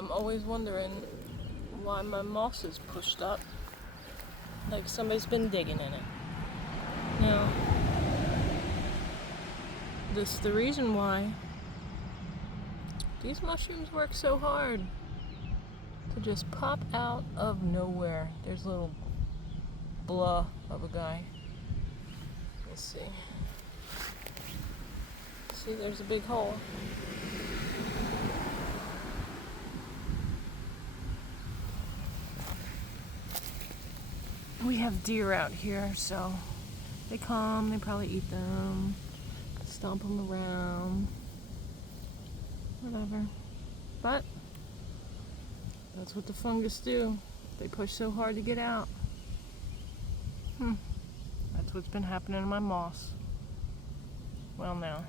I'm always wondering why my moss is pushed up, like somebody's been digging in it. Now, this is the reason why these mushrooms work so hard to just pop out of nowhere. There's a little blah of a guy. Let's see. See, there's a big hole. We have deer out here, so they come, they probably eat them, stomp them around, whatever. But that's what the fungus do. They push so hard to get out. That's what's been happening to my moss. Well, now.